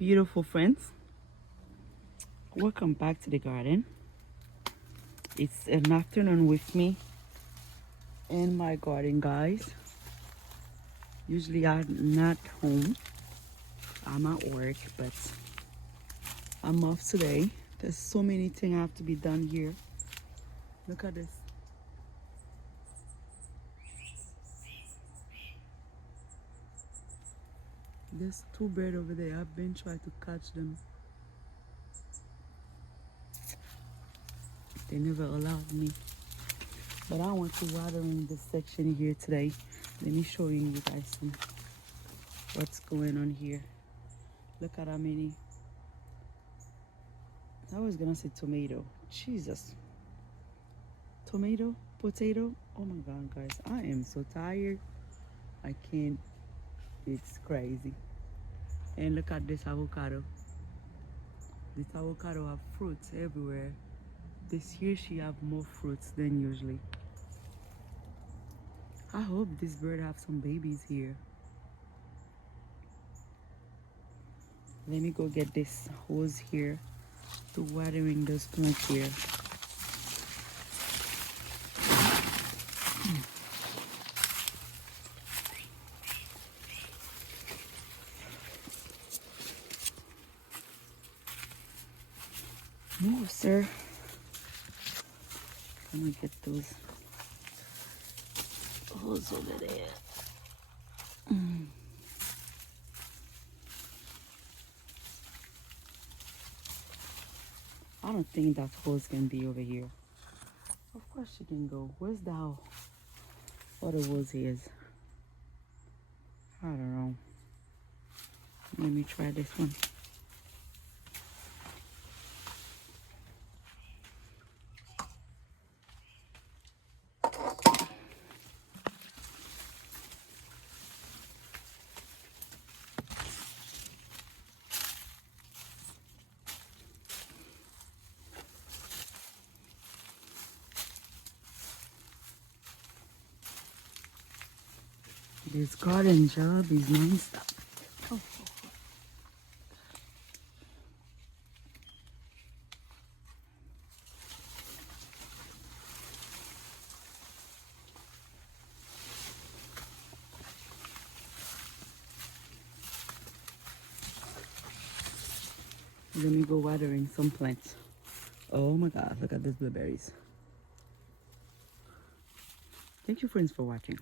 Beautiful friends, welcome back to the garden. It's an afternoon with me in my garden, guys. Usually I'm not home, I'm at work, but I'm off today. There's so many things have to be done here. Look at this. There's two birds over there. I've been trying to catch them. They never allowed me. But I want to water in this section here today. Let me show you guys what's going on here. Look at how many. I was gonna say tomato. Jesus. Tomato, potato. Oh my god, guys. I am so tired. I can't. It's crazy. And look at this avocado. This avocado have fruits everywhere. This year she have more fruits than usually. I hope this bird have some babies here. Let me go get this hose here to watering those plants here. Move, sir. I'm gonna get those hose over there. I don't think that hose can be over here. Of course she can go. Where's the other hose is? I don't know. Let me try this one. This garden job is non-stop. Oh. Let me go watering some plants. Oh my god, look at these blueberries. Thank you friends for watching.